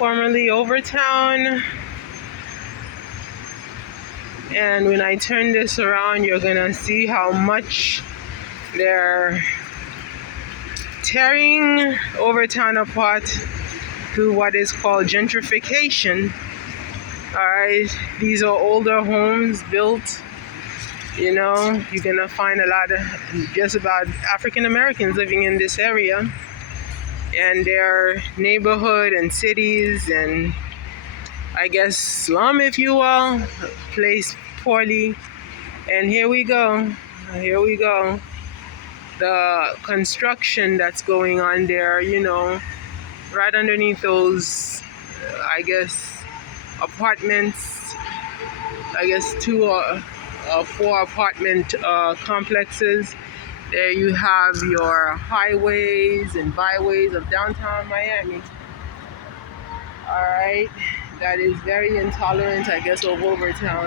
formerly Overtown. And when I turn this around, you're gonna see how much they're tearing Overtown apart through what is called gentrification. Alright, these are older homes built. You know, you're gonna find a lot of just about African Americans living in this area, and their neighborhood and cities and I guess slum, if you will, placed poorly. And here we go. The construction that's going on there, you know, right underneath those, I guess, apartments, I guess 4 apartment complexes. There you have your highways and byways of downtown Miami. All right, that is very intolerant, I guess, of Overtown.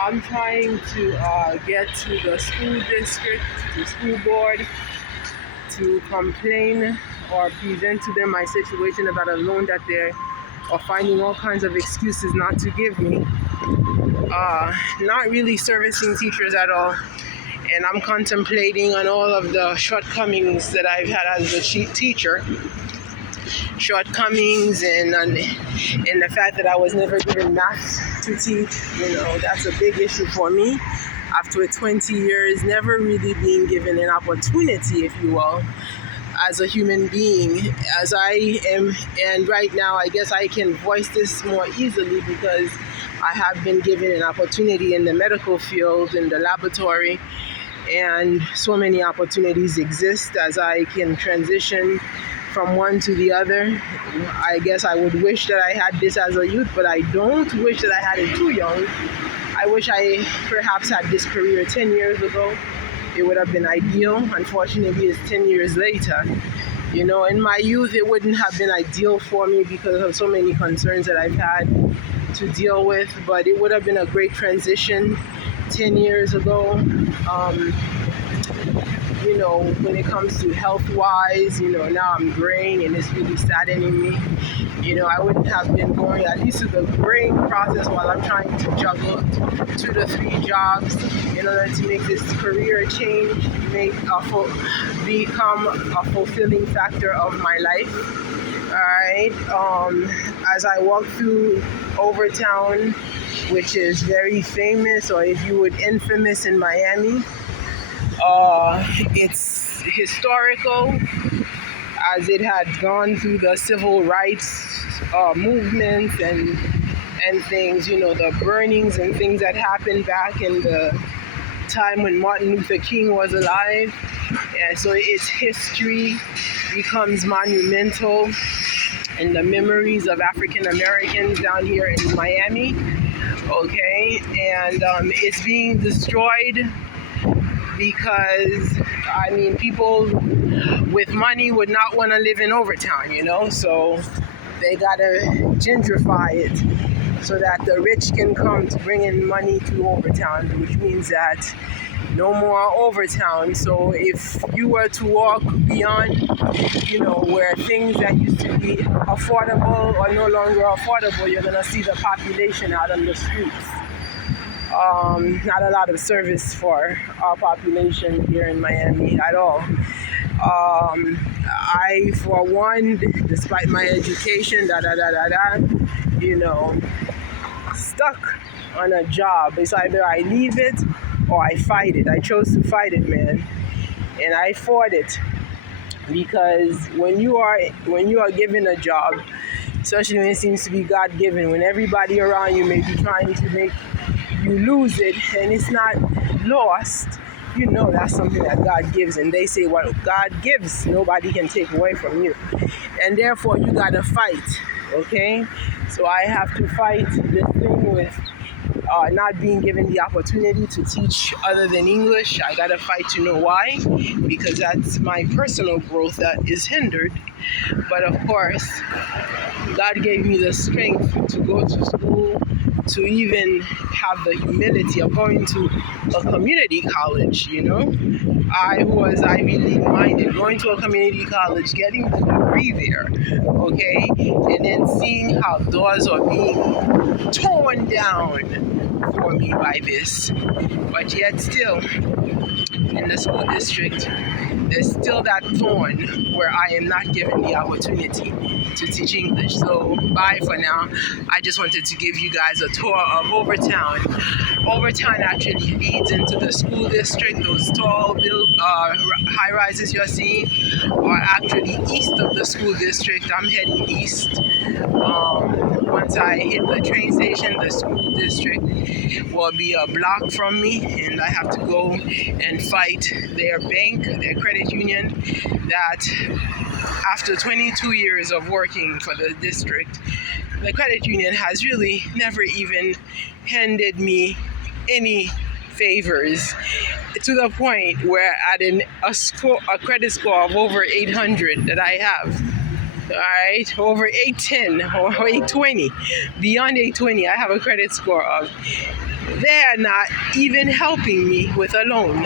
I'm trying to get to the school district, the school board, to complain or present to them my situation about a loan that they are finding all kinds of excuses not to give me. Not really servicing teachers at all. And I'm contemplating on all of the shortcomings that I've had as a teacher. Shortcomings and the fact that I was never given math to teach. You know, that's a big issue for me. After 20 years, never really being given an opportunity, if you will, as a human being, as I am. And right now, I guess I can voice this more easily because I have been given an opportunity in the medical field, in the laboratory, and so many opportunities exist as I can transition from one to the other. I guess I would wish that I had this as a youth, but I don't wish that I had it too young. I wish I perhaps had this career 10 years ago. It would have been ideal. Unfortunately, it's 10 years later. You know, in my youth, it wouldn't have been ideal for me because of so many concerns that I've had to deal with, but it would have been a great transition 10 years ago. You know, when it comes to health-wise, you know, now I'm graying and it's really saddening me. You know, I wouldn't have been going at least through the graying process while I'm trying to juggle 2 to 3 jobs in order to make this career change, become a fulfilling factor of my life. All right. As I walk through Overtown, which is very famous, or if you would, infamous in Miami, it's historical as it had gone through the civil rights movements and things, you know, the burnings and things that happened back in the time when Martin Luther King was alive. And so its history becomes monumental in the memories of African Americans down here in Miami. Okay, and it's being destroyed because, I mean, people with money would not want to live in Overtown, you know, so they gotta gentrify it so that the rich can come to bring in money to Overtown, which means that no more Overtown. So if you were to walk beyond, you know, where things that used to be affordable are no longer affordable, you're gonna see the population out on the streets. Not a lot of service for our population here in Miami at all. I, for one, despite my education, you know, stuck on a job. It's either I leave it or I fight it. I chose to fight it, man, and I fought it because when you are given a job, especially when it seems to be God-given, when everybody around you may be trying to make you lose it, and it's not lost, you know that's something that God gives, and they say what God gives, nobody can take away from you, and therefore you gotta fight. Okay, so I have to fight this thing with not being given the opportunity to teach other than English. I gotta fight to know why, because that's my personal growth that is hindered. But of course, God gave me the strength to go to school, to even have the humility of going to a community college, you know. I was Ivy League minded, going to a community college, getting a degree there, okay, and then seeing how doors are being torn down for me by this. But yet still, in the school district, there's still that thorn where I am not given the opportunity to teach English. So bye for now. I just wanted to give you guys a tour of Overtown. Overtown actually leads into the school district. Those tall high rises you're seeing are actually east of the school district. I'm heading east. Once I hit the train station, the school district will be a block from me, and I have to go and fight their bank, their credit union, that after 22 years of working for the district, the credit union has really never even handed me any favors, to the point where at a credit score of over 800 that I have. All right, over 810 or 820, beyond 820, I have a credit score of. They're not even helping me with a loan,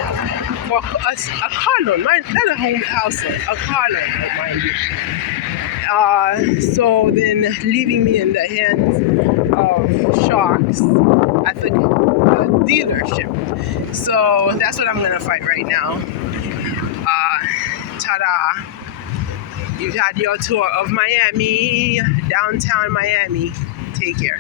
for a car loan, not a house loan, a car loan, mind you. So then leaving me in the hands of sharks at the dealership. So that's what I'm gonna fight right now. Ta-da! You've had your tour of Miami, downtown Miami. Take care.